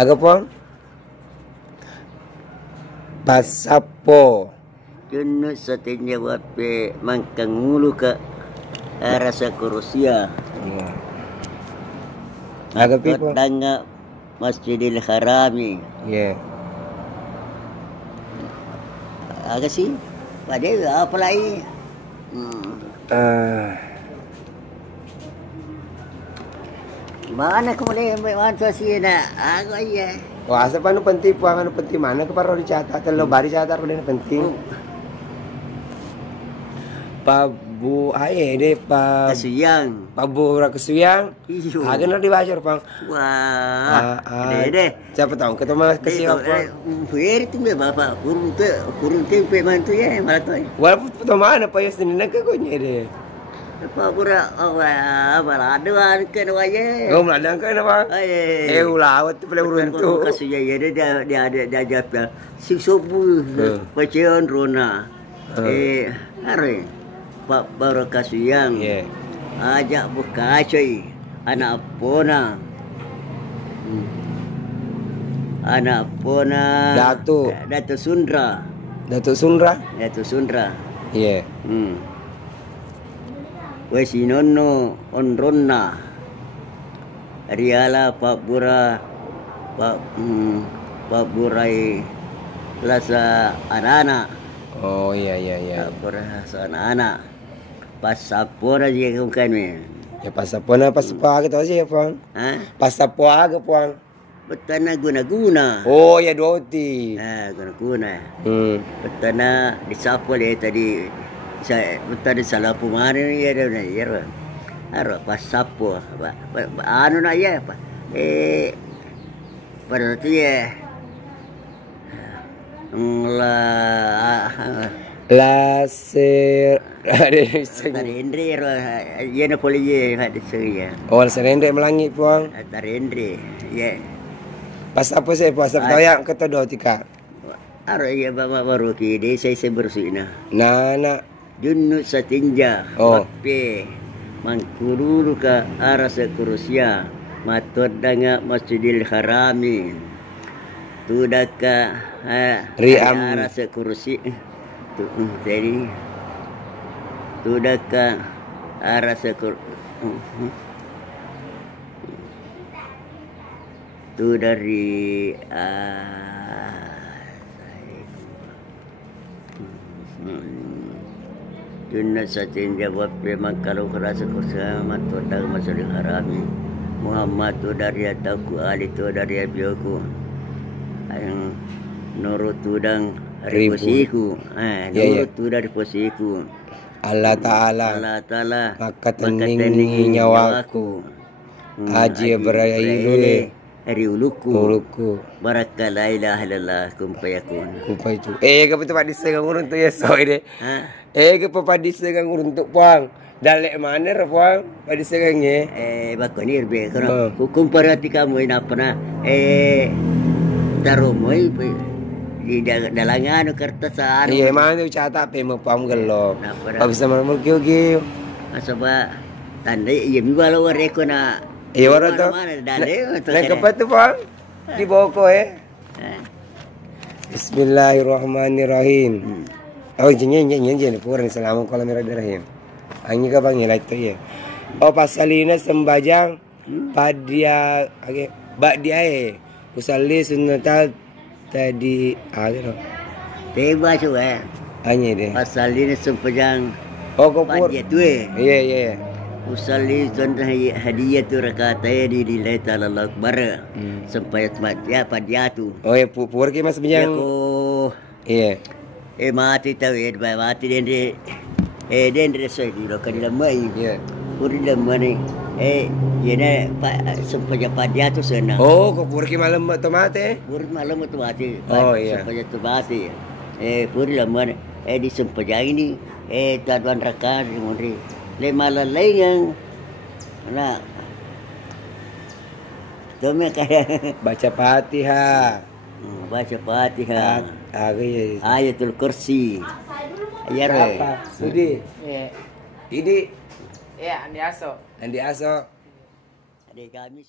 Aga pong? Pasapo. Junno sa tinyawape mangkangulu ka rasa kurusia. Yeah. Aga pipo? Tanga Masjidil Harami. Yeah. Aga sih? Pada apa lagi? Mana kemudian mana sih na? Aku aja. Wah, asa pa penting po ang penting mana ke paro dicatat telo bari catat ko din penting. Pabu aye de pa Kasuyang. pabura kesuyang. Iyo. Aga na dibacar pang. Wah. Dede. Siapa tahu ketemu kesuyang pang. Fuer tu me bapa kurun te pe mantu ya malah tu. Wala puto mana pa yas din nagkagonya de. Apa pura baladuan ke waya. Oh, meladang ka na ba? Ay. Ulawat tu pala urunto. Kasuyang ya dia ada japa. Siksobu paceon rona. Are. Pak baru kasuyang. Yeah. Ajak buka coy. Anak pona. Anak pona. Dato Sundra. Datuk Sundra? Dato Sundra. Iya. Wes inono onronna. Riala Pak Bura Pak Burai Lasa anak-anak. Oh iya. Pak Bura Lasa anak-anak. Pasapora je kung kami. Ya pasapona pasapa kita aja ya, Pang. Ha? Pasapa aga, Pang. Betana guna-guna. Oh, ya doti. Guna-guna. Betana disapol tadi. Betana salah pumarin ya dah ya. Aro pasapo. Anu na ya apa? Pada tu ya. Laser Tarendre ya na poli ye hadis ya. Oh, serende melangi, Pang. Tarendre ya. Pasapa saya pasap tahu yang kata doti ka. Aro ya bapa baru ki de saya bersina. Nana. Junnu satinja. Oh. Wape. Mangkururu ka arasa kurusia. Matod danga Masjidil Harami. Tudaka Riam arasa kurusi. Jadi tudaka arasa tu dari Junna satin jawab memang kalau kerasa kusama tu dah Masjidil Harami. Muhammad tu dari ataku Ali tu dari abiku. Yang nurut tudang ribusiku. Nurut tu dari posiku. Allah Ta'ala maka tening nyawaku aji berayai hari uluku baraka la ilaha illallah kumpayakun kumpai tu ke tempat disegang urun tu ya soy de ke papa disegang urun tu puang dalek mana re puang pada segangnya bakonir be kono hukum perhati kamu ini apa na tarumoi di dalangan kertasan. Iya mana catat pe mo pam gelo. Bisa mau kyo. Asaba tanda iya mi walau reko na. Iya waro to. Nak kapat tu Bang? Di boko Bismillahirrahmanirrahim. Oh nyen puran salamu alaikum rahim. Anyi ka Bang ilai tu ya. Oh pasalina sembajang padia bak dia usalli sunnatal tadi no. Teba cuy. Hanya deh. Pasal ini sempajang. Oh kopur. Dia tu Iya. Usalli contoh hadiah tu rakaat di lillahi ta'ala akbar. Sampai ya pada tu. Oh ya pur ke mas bijang. Iya. Mati tahu mati dendre. Dendre soy di lokal lamai. Iya. Pur lamai. Yana sampai pada tu sana. Oh, kopur ke malam tomate? Pur malam tomate. Oh iya. Sampai tomate. Pur lamai. Di sampai ini. Taduan rakaat di le malalengang na dome kaya baca Fatihah ayatul kursi ayar apa Sudi Idi ya Andi Aso Andi Aso ada kami